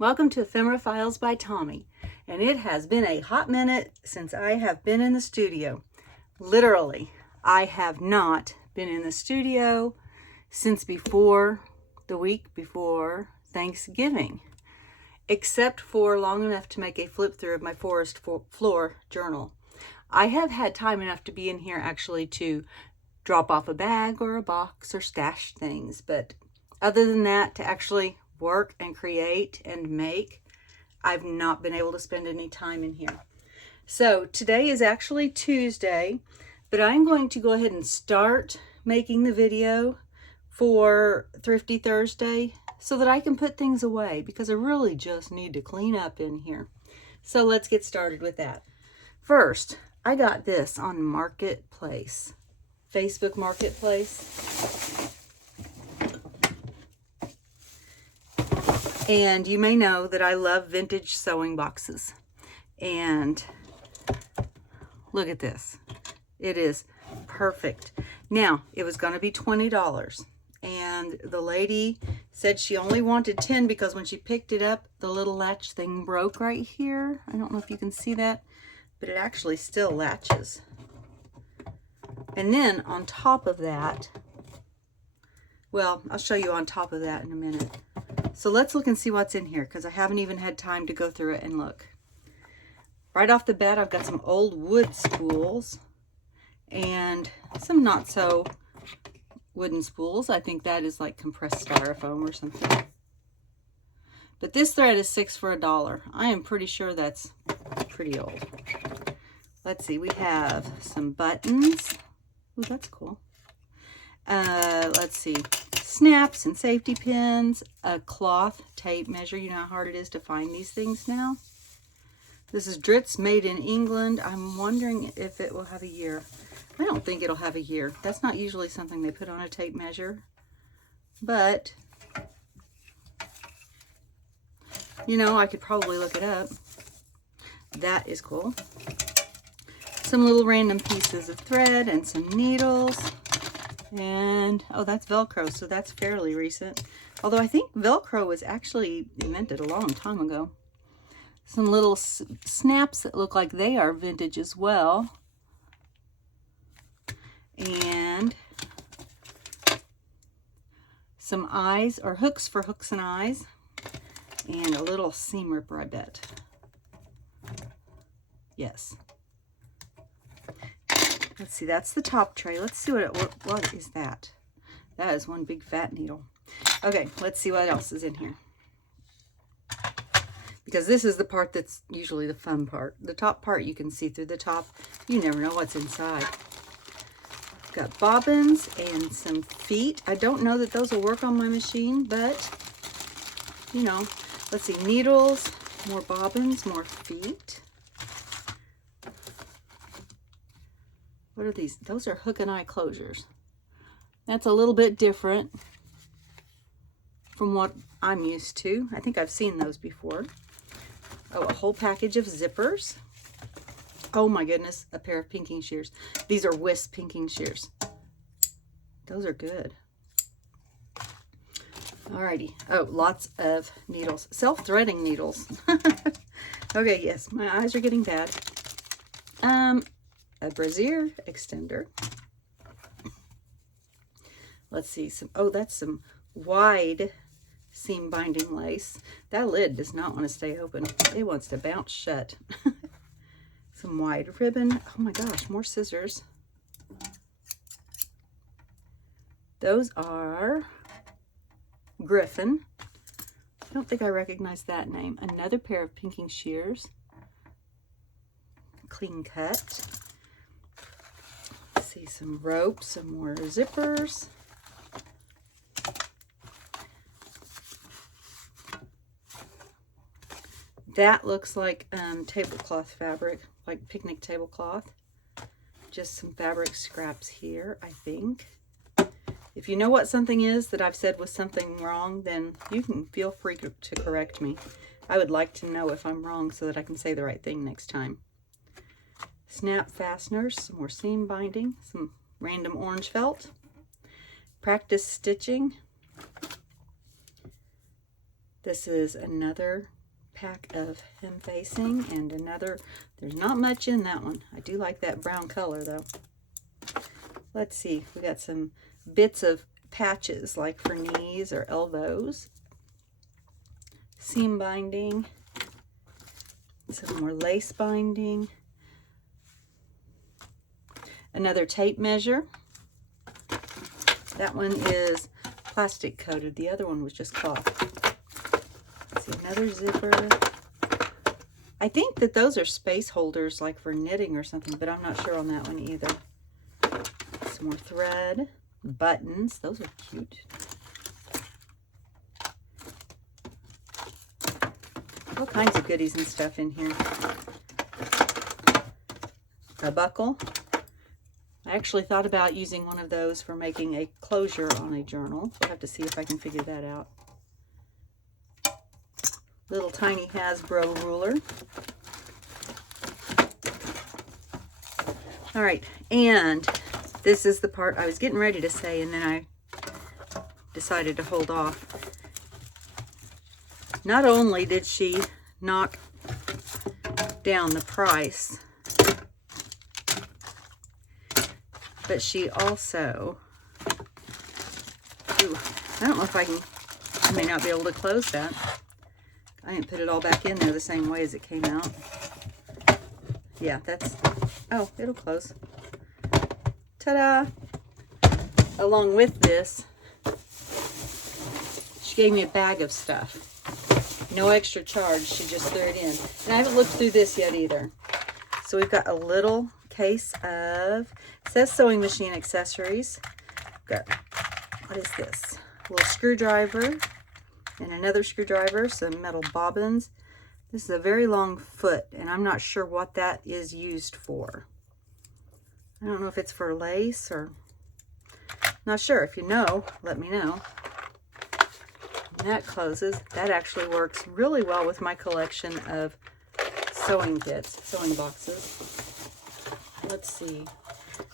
Welcome to Ephemera Files by Tommy, and it has been a hot minute since I have been in the studio. Literally, I have not been in the studio since before the week before Thanksgiving, except for long enough to make a flip through of my forest floor journal. I have had time enough to be in here actually to drop off a bag or a box or stash things, but other than that, to actually work and create and make, I've not been able to spend any time in here. So today is actually Tuesday, but I'm going to go ahead and start making the video for Thrifty Thursday so that I can put things away, because I really just need to clean up in here. So let's get started with that. First, I got this on Marketplace, Facebook Marketplace. And you may know that I love vintage sewing boxes. And look at this. It is perfect. Now, it was going to be $20. And the lady said she only wanted 10 because when she picked it up, the little latch thing broke right here. I don't know if you can see that, but it actually still latches. And then on top of that, well, I'll show you on top of that in a minute. So let's look and see what's in here, because I haven't even had time to go through it and look. Right off the bat, I've got some old wood spools and some not so wooden spools. I think that is like compressed styrofoam or something. But this thread is 6 for $1. I am pretty sure that's pretty old. Let's see, we have some buttons. Ooh, that's cool. Let's see, snaps and safety pins, a cloth tape measure. You know how hard it is to find these things now. This is Dritz, made in England. I'm wondering if it will have a year. I don't think it'll have a year. That's not usually something they put on a tape measure. But, you know, I could probably look it up. That is cool. Some little random pieces of thread and some needles. And, oh, that's Velcro, so that's fairly recent. Although I think Velcro was actually invented a long time ago. Some little snaps that look like they are vintage as well. And some eyes, or hooks for hooks and eyes. And a little seam ripper, I bet. Yes. Let's see, that's the top tray. Let's see what is that? That is one big fat needle. Okay, let's see what else is in here. Because this is the part that's usually the fun part. The top part, you can see through the top. You never know what's inside. Got bobbins and some feet. I don't know that those will work on my machine, but, you know. Let's see, needles, more bobbins, more feet. What are these? Those are hook and eye closures. That's a little bit different from what I'm used to. I think I've seen those before. Oh, a whole package of zippers. Oh my goodness, a pair of pinking shears. These are Wisp pinking shears. Those are good. Alrighty. Oh, lots of needles. Self-threading needles. Okay, yes, my eyes are getting bad. A brassiere extender. Let's see, that's some wide seam binding lace. That lid does not want to stay open. It wants to bounce shut. Some wide ribbon. Oh my gosh, more scissors. Those are Griffin. I don't think I recognize that name. Another pair of pinking shears. Clean cut. See, some ropes, some more zippers. That looks like tablecloth fabric, like picnic tablecloth. Just some fabric scraps here, I think. If you know what something is that I've said was something wrong, then you can feel free to correct me. I would like to know if I'm wrong so that I can say the right thing next time. Snap fasteners, some more seam binding, some random orange felt, practice stitching, This is another pack of hem facing and another, there's not much in that one. I do like that brown color though. Let's see, we got some bits of patches like for knees or elbows. Seam binding, some more lace binding. Another tape measure. That one is plastic coated. The other one was just cloth. Let's see, another zipper. I think that those are space holders like for knitting or something, but I'm not sure on that one either. Some more thread. Buttons. Those are cute. All kinds of goodies and stuff in here. A buckle. I actually thought about using one of those for making a closure on a journal. I'll have to see if I can figure that out. Little tiny Hasbro ruler. All right, and this is the part I was getting ready to say, and then I decided to hold off. Not only did she knock down the price, but she also, ooh, I don't know if I may not be able to close that. I didn't put it all back in there the same way as it came out. Yeah, that's, oh, it'll close. Ta-da! Along with this, she gave me a bag of stuff. No extra charge, she just threw it in. And I haven't looked through this yet either. So we've got a little case of, it says sewing machine accessories. Got, what is this? A little screwdriver and another screwdriver, some metal bobbins. This is a very long foot, and I'm not sure what that is used for. I don't know if it's for lace or, not sure. If you know, let me know. And that closes. That actually works really well with my collection of sewing kits, sewing boxes. Let's see.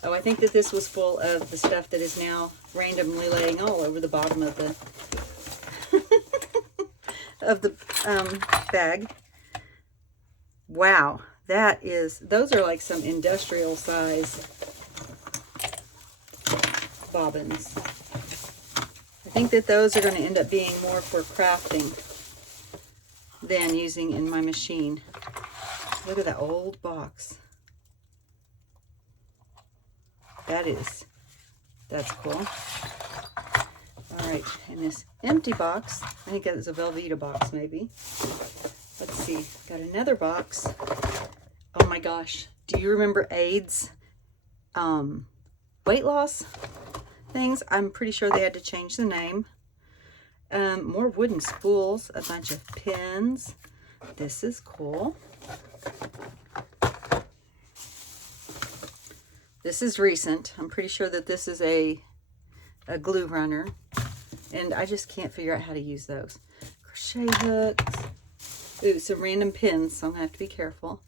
Oh, I think that this was full of the stuff that is now randomly laying all over the bottom of the of the bag. Wow, that is, those are like some industrial size bobbins. I think that those are going to end up being more for crafting than using in my machine. Look at that old box. That's cool. All right, and this empty box, I think that is a Velveeta box maybe. Let's see, got another box. Oh my gosh, do you remember AIDS weight loss things? I'm pretty sure they had to change the name. More wooden spools, a bunch of pins. This is cool. This is recent. I'm pretty sure that this is a glue runner, and I just can't figure out how to use those. Crochet hooks. Ooh, some random pins, so I'm gonna have to be careful.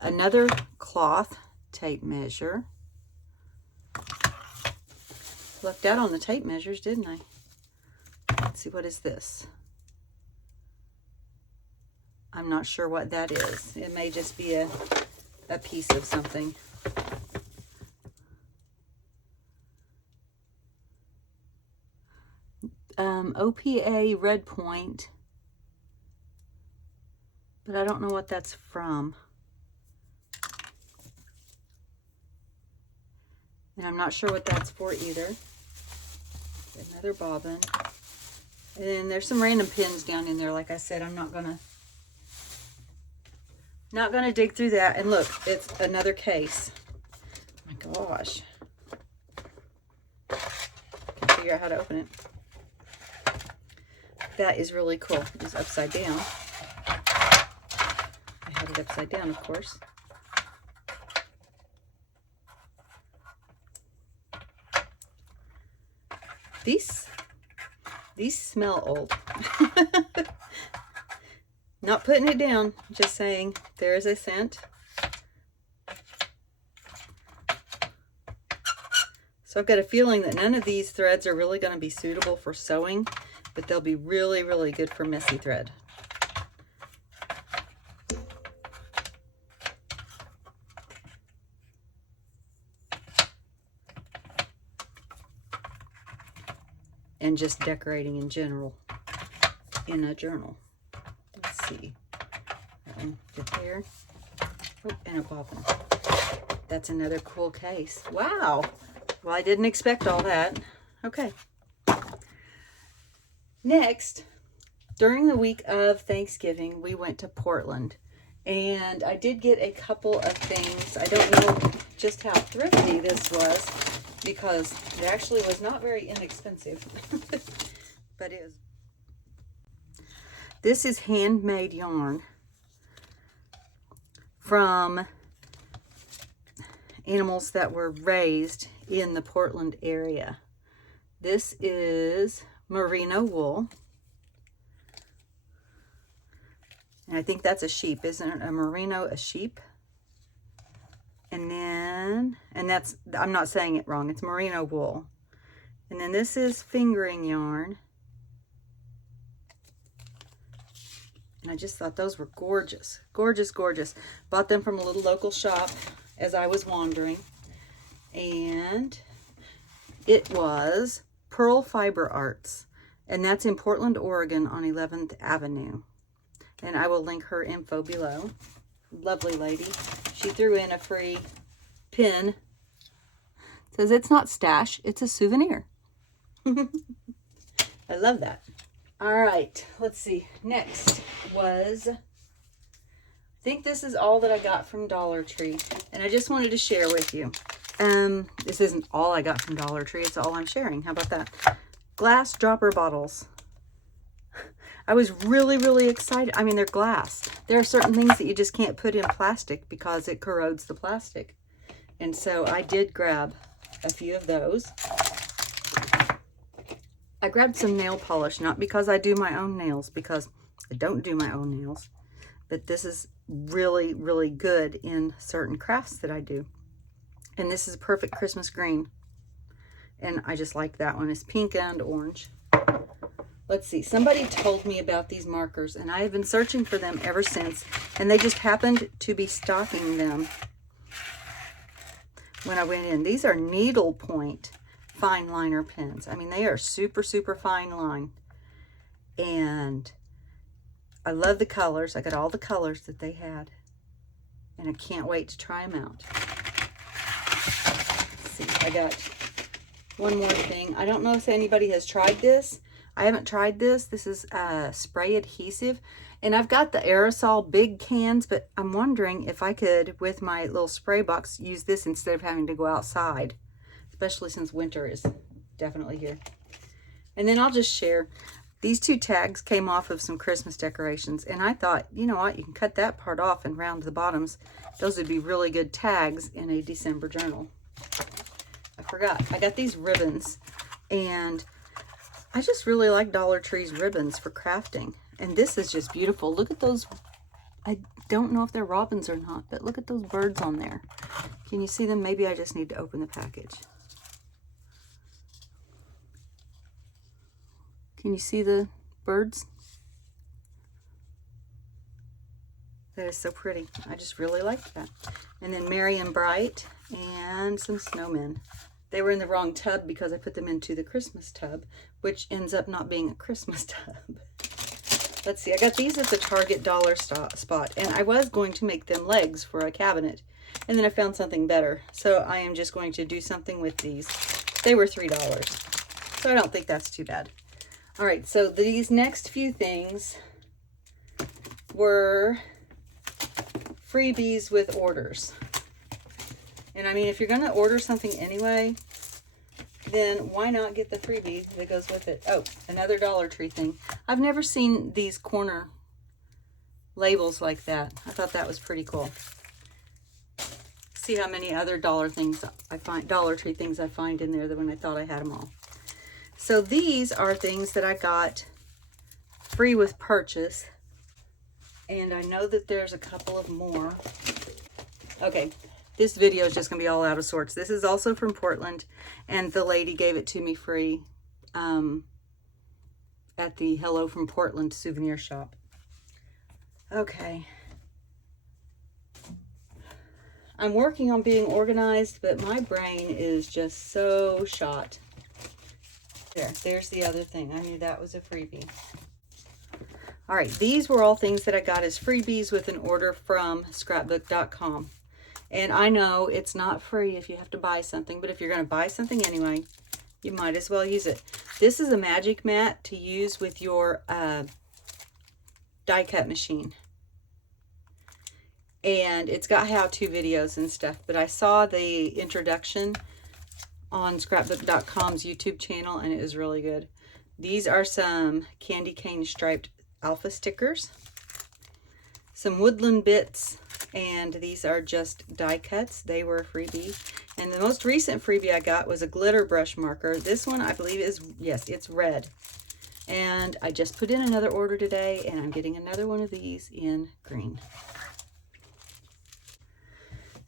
Another cloth tape measure. Left out on the tape measures, didn't I? Let's see, what is this? I'm not sure what that is. It may just be a piece of something. OPA red point, but I don't know what that's from. And I'm not sure what that's for either. Another bobbin. And then there's some random pins down in there. Like I said, I'm not gonna dig through that. And look, it's another case. Oh my gosh. Can't figure out how to open it. That is really cool. It's upside down. I had it upside down, of course. These smell old. Not putting it down, just saying there is a scent. So I've got a feeling that none of these threads are really going to be suitable for sewing, but they'll be really, really good for messy thread. And just decorating in general in a journal. Let's see. That one fit there. Oh, and a bobbin. That's another cool case. Wow. Well, I didn't expect all that. Okay. Next, during the week of Thanksgiving, we went to Portland. And I did get a couple of things. I don't know just how thrifty this was, because it actually was not very inexpensive. But it was. This is handmade yarn from animals that were raised in the Portland area. This is merino wool. And I think that's a sheep. Isn't a merino a sheep? And then, and that's, I'm not saying it wrong, it's merino wool. And then this is fingering yarn. And I just thought those were gorgeous. Gorgeous, gorgeous. Bought them from a little local shop as I was wandering. And it was Pearl Fiber Arts. And that's in Portland, Oregon on 11th Avenue. And I will link her info below. Lovely lady. She threw in a free pin. It says it's not stash, it's a souvenir. I love that. All right, let's see. Next was, I think this is all that I got from Dollar Tree. And I just wanted to share with you. This isn't all I got from Dollar Tree. It's all I'm sharing. How about that? Glass dropper bottles. I was really, really excited. I mean, they're glass. There are certain things that you just can't put in plastic because it corrodes the plastic. And so I did grab a few of those. I grabbed some nail polish, not because I do my own nails, because I don't do my own nails. But this is really, really good in certain crafts that I do. And this is a perfect Christmas green. And I just like that one. It's pink and orange. Let's see, somebody told me about these markers, and I have been searching for them ever since, and they just happened to be stocking them when I went in. These are needle point fine liner pens. I mean, they are super, super fine line, and I love the colors. I got all the colors that they had, and I can't wait to try them out. Let's see, I got one more thing. I don't know if anybody has tried this. I haven't tried this. This is spray adhesive. And I've got the aerosol big cans, but I'm wondering if I could, with my little spray box, use this instead of having to go outside. Especially since winter is definitely here. And then I'll just share. These two tags came off of some Christmas decorations. And I thought, you know what? You can cut that part off and round the bottoms. Those would be really good tags in a December journal. I forgot. I got these ribbons. And I just really like Dollar Tree's ribbons for crafting. And this is just beautiful. Look at those. I don't know if they're robins or not, but look at those birds on there. Can you see them? Maybe I just need to open the package. Can you see the birds? That is so pretty. I just really like that. And then Merry and Bright and some snowmen. They were in the wrong tub because I put them into the Christmas tub, which ends up not being a Christmas tub. Let's see, I got these at the Target dollar spot, and I was going to make them legs for a cabinet, and then I found something better. So I am just going to do something with these. They were $3, so I don't think that's too bad. All right, so these next few things were freebies with orders. And I mean, if you're going to order something anyway, then why not get the freebie that goes with it? Oh, another Dollar Tree thing. I've never seen these corner labels like that. I thought that was pretty cool. See how many other Dollar Tree things I find in there than when I thought I had them all. So these are things that I got free with purchase. And I know that there's a couple of more. Okay. This video is just going to be all out of sorts. This is also from Portland, and the lady gave it to me free. I at the Hello from Portland souvenir shop. Okay. I'm working on being organized, but my brain is just so shot. There's the other thing. I knew that was a freebie. All right, these were all things that I got as freebies with an order from scrapbook.com. And I know it's not free if you have to buy something, but if you're going to buy something anyway, you might as well use it. This is a magic mat to use with your die cut machine. And it's got how-to videos and stuff, but I saw the introduction on scrapbook.com's YouTube channel, and it is really good. These are some candy cane striped alpha stickers, some woodland bits, and these are just die cuts. They were a freebie. And the most recent freebie I got was a glitter brush marker. This one I believe is, yes, it's red. And I just put in another order today, and I'm getting another one of these in green.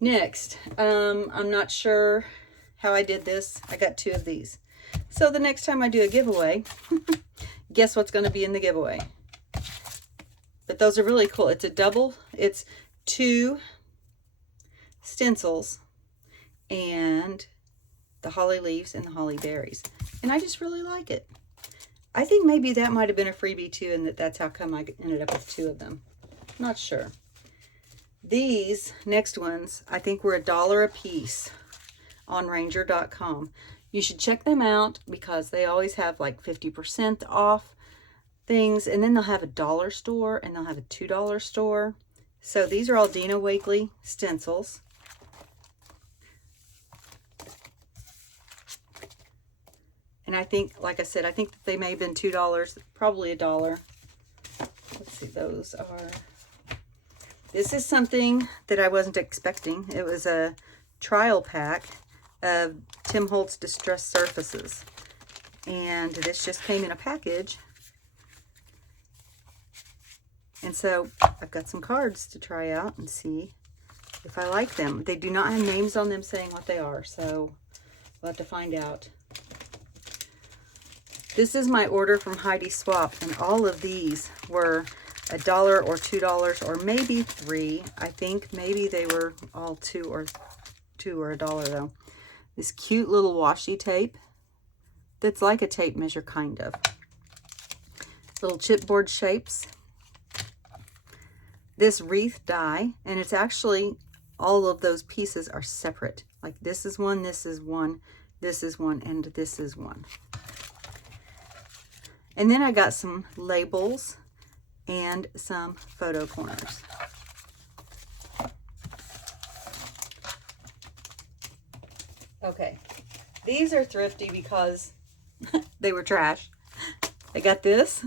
Next, I'm not sure how I did this. I got 2 of these. So the next time I do a giveaway, guess what's going to be in the giveaway? But those are really cool. It's a double, it's 2 stencils and the holly leaves and the holly berries. And I just really like it. I think maybe that might have been a freebie too, and that's how come I ended up with 2 of them. Not sure. These next ones, I think were $1 a piece on Ranger.com. You should check them out because they always have like 50% off things, and then they'll have a $1 store and they'll have a $2 store. So these are all Dina Wakley stencils. And I think, like I said, I think that they may have been $2, probably $1. Let's see, those are... This is something that I wasn't expecting. It was a trial pack of Tim Holtz Distressed Surfaces. And this just came in a package. And so I've got some cards to try out and see if I like them. They do not have names on them saying what they are, so we'll have to find out. This is my order from Heidi Swap, and all of these were $1 or $2 or maybe $3. I think maybe they were all $2 or $1 though. This cute little washi tape that's like a tape measure, kind of. Little chipboard shapes. This wreath die, and it's actually all of those pieces are separate. Like this is one, this is one, this is one, and this is one. And then I got some labels and some photo corners. Okay, these are thrifty because they were trash. I got this.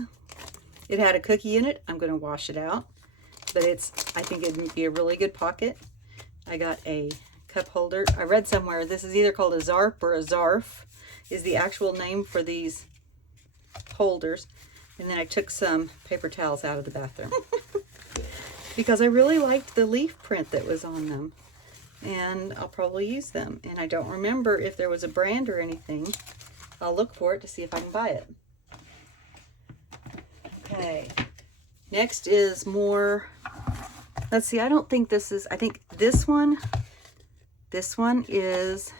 It had a cookie in it. I'm going to wash it out, but I think it'd be a really good pocket. I got a cup holder. I read somewhere this is either called a Zarp or a Zarf is the actual name for these holders. And then I took some paper towels out of the bathroom because I really liked the leaf print that was on them, and I'll probably use them. And I don't remember if there was a brand or anything. I'll look for it to see if I can buy it. Okay, next is more, let's see, I don't think this is, I think this one is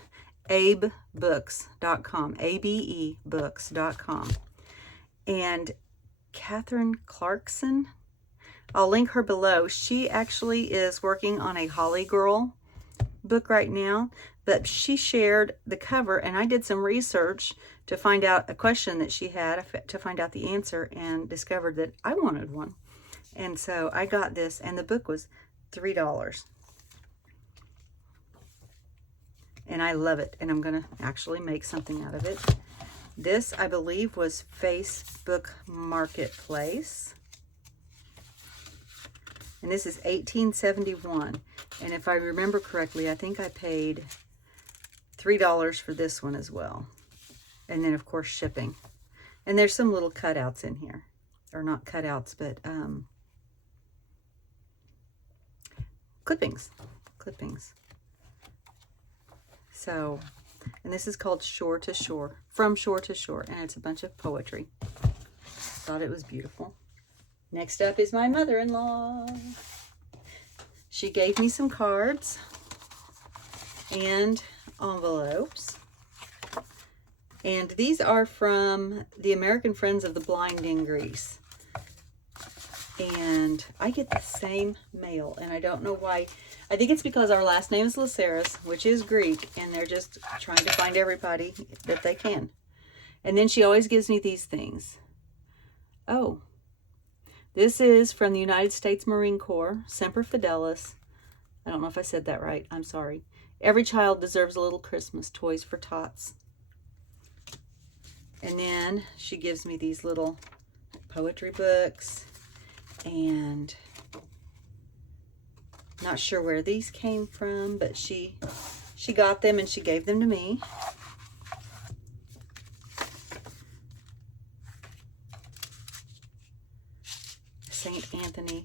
abebooks.com, abebooks.com. And Catherine Clarkson, I'll link her below. She actually is working on a Holly Girl book right now, but she shared the cover, and I did some research to find out a question that she had, to find out the answer, and discovered that I wanted one. And so I got this, and the book was $3. And I love it, and I'm going to actually make something out of it. This, I believe, was Facebook Marketplace. And this is $18.71. And if I remember correctly, I think I paid $3 for this one as well. And then, of course, shipping. And there's some little cutouts in here. Or not cutouts, but clippings. Clippings. So... and this is called Shore to Shore, From Shore to Shore, and it's a bunch of poetry. thought it was beautiful. Next up is my mother-in-law. She gave me some cards and envelopes. And these are from the American Friends of the Blind in Greece. And I get the same mail, and I don't know why. I think it's because our last name is Laceris, which is Greek, and they're just trying to find everybody that they can. And then she always gives me these things. Oh, this is from the United States Marine Corps, Semper Fidelis. I don't know if I said that right. I'm sorry. Every child deserves a little Christmas, toys for tots. And then she gives me these little poetry books, and not sure where these came from, but she got them and she gave them to me. St. Anthony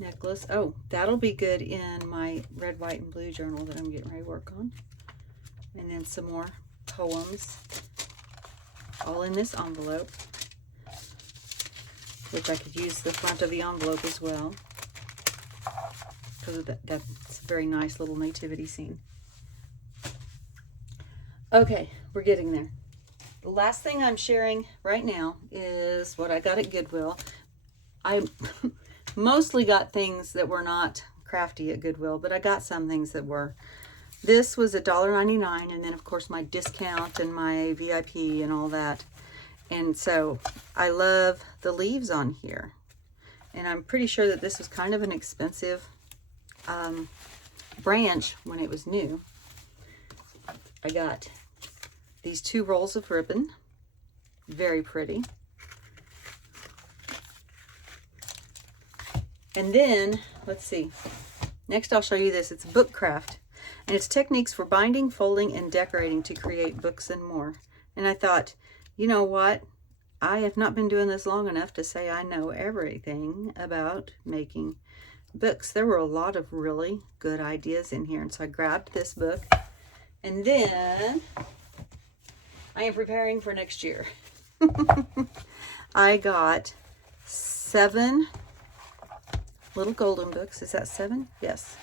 necklace. Oh, that'll be good in my red, white, and blue journal that I'm getting ready to work on. And then some more poems, all in this envelope, which I could use the front of the envelope as well, because that's a very nice little nativity scene. Okay, we're getting there. The last thing I'm sharing right now is what I got at Goodwill. I mostly got things that were not crafty at Goodwill, but I got some things that were. This was $1.99, and then of course my discount and my VIP and all that. And so I love the leaves on here. And I'm pretty sure that this was kind of an expensive branch when it was new. I got these 2 rolls of ribbon. Very pretty. And then, let's see. Next I'll show you this. It's book craft. And it's techniques for binding, folding, and decorating to create books and more. And I thought, you know what? I have not been doing this long enough to say I know everything about making books. There were a lot of really good ideas in here. And so I grabbed this book. And then I am preparing for next year. I got 7 little golden books. Is that 7? Yes.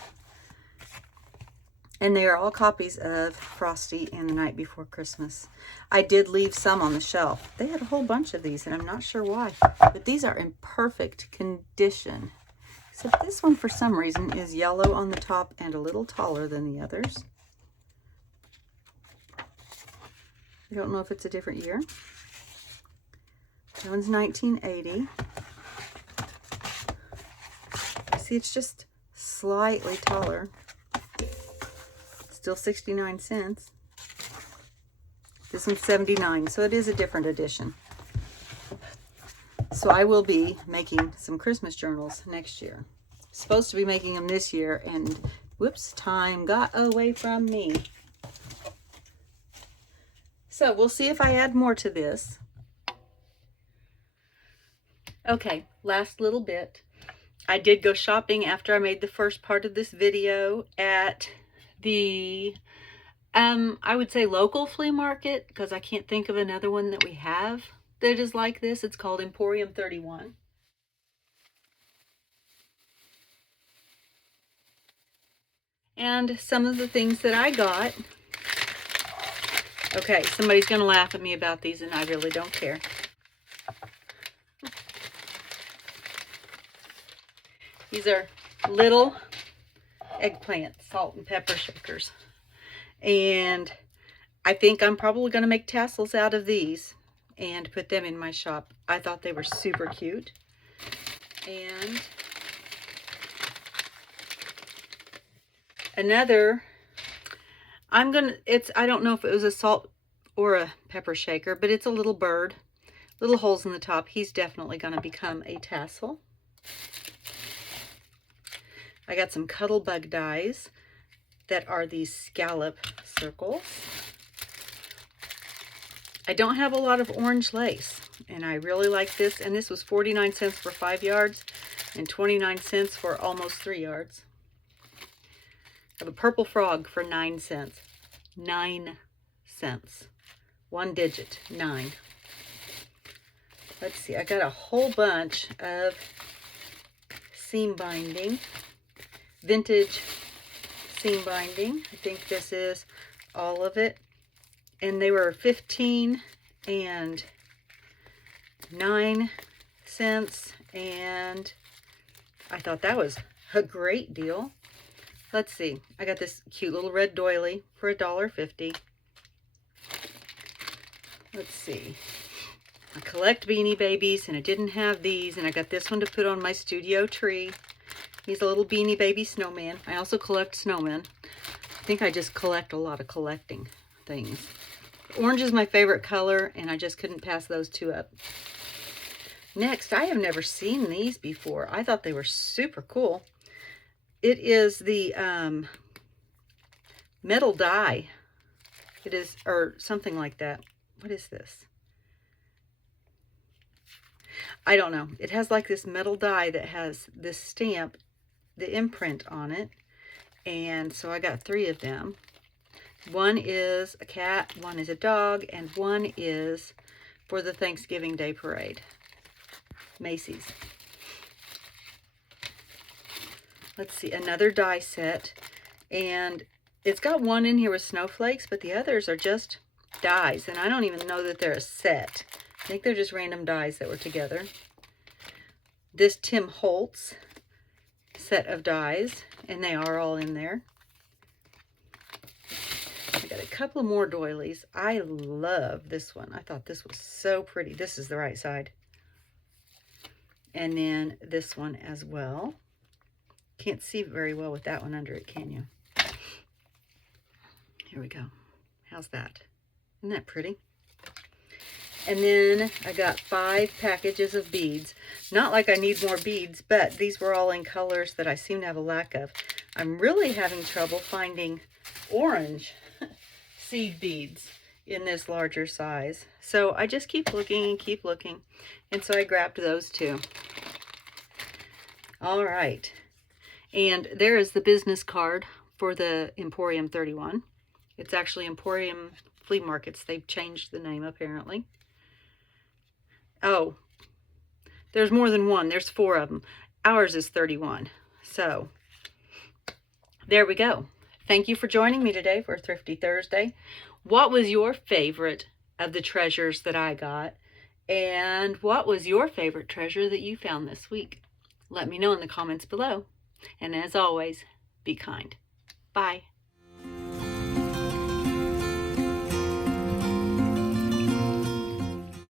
And they are all copies of Frosty and the Night Before Christmas. I did leave some on the shelf. They had a whole bunch of these, and I'm not sure why. But these are in perfect condition. Except this one, for some reason, is yellow on the top and a little taller than the others. I don't know if it's a different year. That one's 1980. See, it's just slightly taller. Still 69 cents. This one's 79, so it is a different edition. So I will be making some Christmas journals next year. Supposed to be making them this year, and whoops, time got away from me. So we'll see if I add more to this. Okay, last little bit. I did go shopping after I made the first part of this video at the, I would say local flea market, because I can't think of another one that we have that is like this. It's called Emporium 31. And some of the things that I got. Okay, somebody's going to laugh at me about these, and I really don't care. These are little eggplant salt and pepper shakers. And I think I'm probably going to make tassels out of these and put them in my shop. I thought they were super cute. And another, I don't know if it was a salt or a pepper shaker, but it's a little bird. Little holes in the top. He's definitely going to become a tassel. I got some Cuddle Bug dies that are these scallop circles. I don't have a lot of orange lace, and I really like this. And this was 49 cents for 5 yards and 29 cents for almost 3 yards. I have a purple frog for 9 cents. 9 cents. 1 digit, 9. Let's see, I got a whole bunch of seam binding, vintage seam binding. I think this is all of it. And they were 15 and 9 cents, and I thought that was a great deal. Let's see, I got this cute little red doily for $1.50. Let's see, I collect Beanie Babies, and I didn't have these, and I got this one to put on my studio tree. He's a little Beanie Baby snowman. I also collect snowmen. I think I just collect a lot of collecting things. Orange is my favorite color, and I just couldn't pass those two up. Next, I have never seen these before. I thought they were super cool. It is the metal die. It is, or something like that. What is this? I don't know. It has like this metal die that has this stamp, the imprint on it. And so I got 3 of them. One is a cat, one is a dog, and one is for the Thanksgiving Day Parade. Macy's. Let's see, another die set. And it's got one in here with snowflakes, but the others are just dies. And I don't even know that they're a set. I think they're just random dies that were together. This Tim Holtz set of dies, and they are all in there. I got a couple more doilies. I love this one. I thought this was so pretty. This is the right side. And then this one as well. Can't see very well with that one under it, can you? Here we go. How's that? Isn't that pretty? And then I got 5 packages of beads. Not like I need more beads, but these were all in colors that I seem to have a lack of. I'm really having trouble finding orange seed beads in this larger size. So I just keep looking and keep looking. And so I grabbed those too. All right. And there is the business card for the Emporium 31. It's actually Emporium Flea Markets. They've changed the name apparently. Oh, there's more than one. There's 4 of them. Ours is 31. So there we go. Thank you for joining me today for Thrifty Thursday. What was your favorite of the treasures that I got? And what was your favorite treasure that you found this week? Let me know in the comments below. And as always, be kind. Bye.